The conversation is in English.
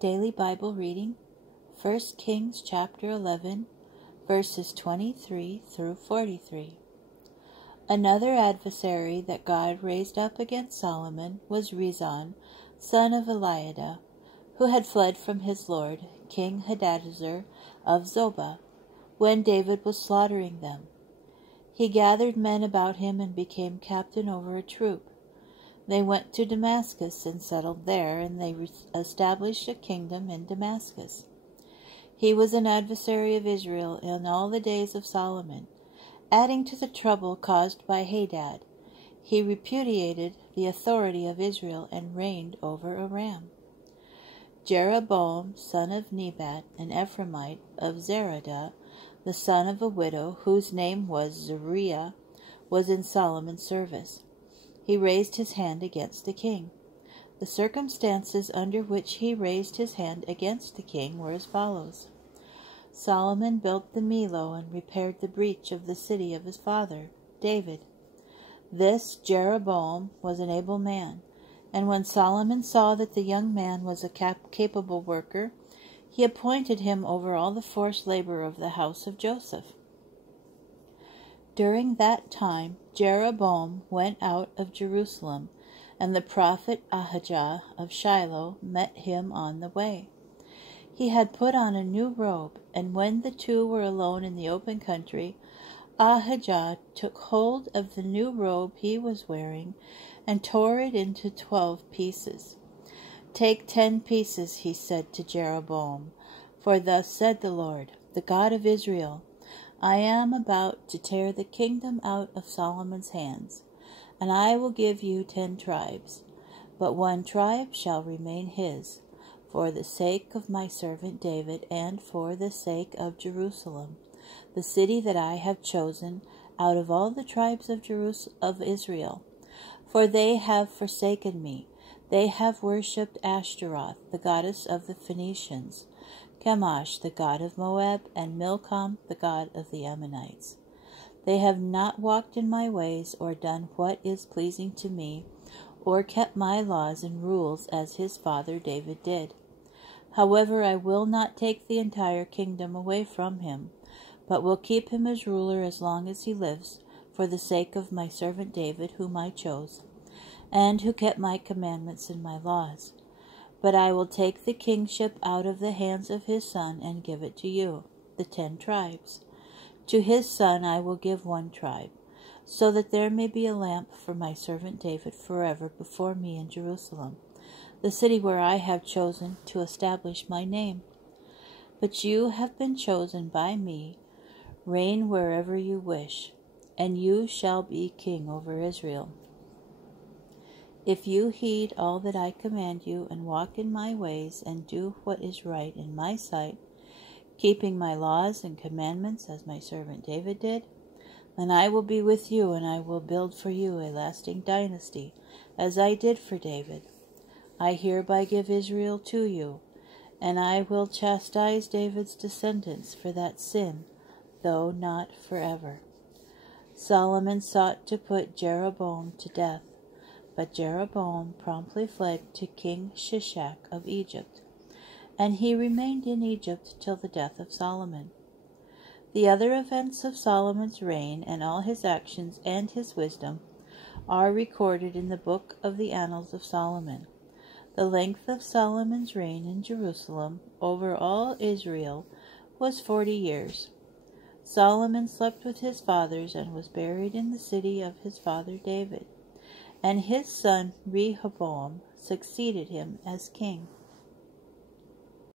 Daily Bible reading, 1 Kings chapter 11, verses 23 through 43. Another adversary that God raised up against Solomon was Rezon, son of Eliada, who had fled from his lord, King Hadadezer of Zobah, when David was slaughtering them. He gathered men about him and became captain over a troop. They went to Damascus and settled there, and they established a kingdom in Damascus. He was an adversary of Israel in all the days of Solomon, adding to the trouble caused by Hadad. He repudiated the authority of Israel and reigned over Aram. Jeroboam, son of Nebat, an Ephraimite of Zeradah, the son of a widow whose name was Zeruiah, was in Solomon's service. He raised his hand against the king. The circumstances under which he raised his hand against the king were as follows. Solomon built the Millo and repaired the breach of the city of his father, David. This Jeroboam was an able man, and when Solomon saw that the young man was a capable worker, he appointed him over all the forced labor of the house of Joseph. During that time Jeroboam went out of Jerusalem, and the prophet Ahijah of Shiloh met him on the way. He had put on a new robe, and when the two were alone in the open country, Ahijah took hold of the new robe he was wearing and tore it into 12 pieces. "Take 10 pieces," he said to Jeroboam, "for thus said the Lord, the God of Israel, I am about to tear the kingdom out of Solomon's hands, and I will give you 10 tribes, but 1 tribe shall remain his, for the sake of my servant David and for the sake of Jerusalem, the city that I have chosen out of all the tribes of Israel. For they have forsaken me, they have worshipped Ashtaroth, the goddess of the Phoenicians, Chemosh, the god of Moab, and Milcom, the god of the Ammonites. They have not walked in my ways, or done what is pleasing to me, or kept my laws and rules as his father David did. However, I will not take the entire kingdom away from him, but will keep him as ruler as long as he lives, for the sake of my servant David, whom I chose, and who kept my commandments and my laws. But I will take the kingship out of the hands of his son and give it to you, the 10 tribes. To his son I will give 1 tribe, so that there may be a lamp for my servant David forever before me in Jerusalem, the city where I have chosen to establish my name. But you have been chosen by me, reign wherever you wish, and you shall be king over Israel. If you heed all that I command you and walk in my ways and do what is right in my sight, keeping my laws and commandments as my servant David did, then I will be with you, and I will build for you a lasting dynasty, as I did for David. I hereby give Israel to you, and I will chastise David's descendants for that sin, though not forever." Solomon sought to put Jeroboam to death, but Jeroboam promptly fled to King Shishak of Egypt, and he remained in Egypt till the death of Solomon. The other events of Solomon's reign and all his actions and his wisdom are recorded in the book of the Annals of Solomon. The length of Solomon's reign in Jerusalem over all Israel was 40 years. Solomon slept with his fathers and was buried in the city of his father David, and his son Rehoboam succeeded him as king.